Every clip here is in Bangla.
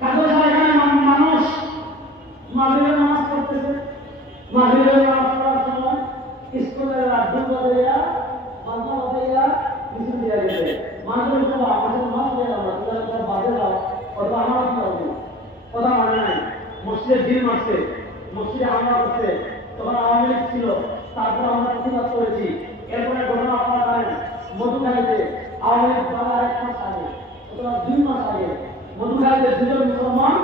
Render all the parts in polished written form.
কাজে এখানে মানুষ মাগরিবের নামাজ পড়তেছে, মাগরিবের নামাজ পড়ার সময় স্কুলের রাজ্য বাজাইয়া বাজনা বাজাইয়া কিছু দিয়ে গেছে। মানুষের সময় আমাদের নামাজ পড়ে আমরা তোমরা বাজে দাও, অত আমার কি হবে, কথা মানে নাই। মসজিদে ভিড় মারছে, মসজিদে হামলা করছে, তখন আওয়ামী লীগ ছিল, তারপর আমরা প্রতিবাদ করেছি। এরপরে ঘটনা আপনারা জানেন, মধুখালীতে আওয়ামী লীগ বাংলার 1 মাস আগে অথবা 2 মাস আগে মধুখালীতে 2 জন মুসলমান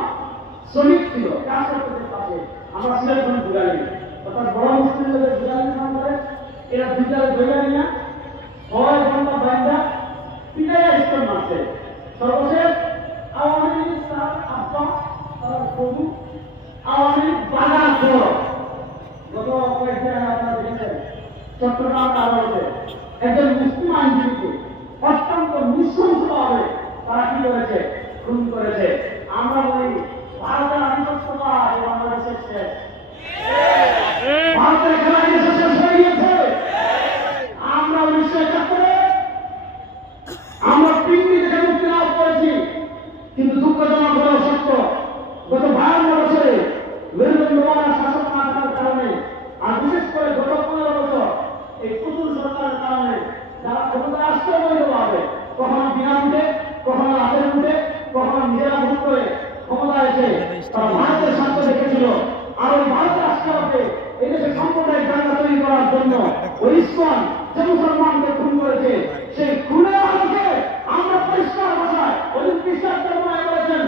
শ্রমিক ছিল, কাজ করতে পারছে। আমরা সিলেটগঞ্জ বুঝালি, অর্থাৎ বড় মুসলিমদের বুঝালি নাম করে এরা 2 জায়গায় ধরে নিয়ে 6 ঘন্টা বাইন্দা পিটাইয়া স্টোন মারছে। সর্বশেষ আওয়ামী লীগ তার আব্বা তার প্রভু আওয়ামী লীগ বাধা ছিল। গত কয়েকদিন আগে আপনারা দেখেছেন চট্টগ্রাম আদালতে একজন মুসলিম আইনজীবীকে অত্যন্ত নৃশংসভাবে তারা কি করেছে, খুন করেছে। আমরা বলি ভারতের আধিপত্যতা বাংলাদেশের শেষ, ভারতের খেলা শেষ হয়ে গিয়েছে। আমরা 1971 আমরা পিন্ডি থেকে মুক্তি লাভ করেছি, কিন্তু দুঃখজনক হলেও সত্য গত 52 বছরে মেরুদণ্ডবাদ শাসক না থাকার কারণে, আর বিশেষ করে গত 15 বছর এই পুতুল সরকারের কারণে যারা ক্ষমতায় আসতে অবৈধভাবে, কখনো বিনা উঠে, কখনো হাতের উঠে, কখনো নিজেরা ভোট করে ক্ষমতায় এসে তারা ভারতের স্বার্থ দেখেছিল। আর ওই ভারতের আজকে এই দেশের সাম্প্রদায়িক জায়গা তৈরি করার জন্য ওই ইসকন যে মুসলমানকে খুন করেছে, সেই খুনে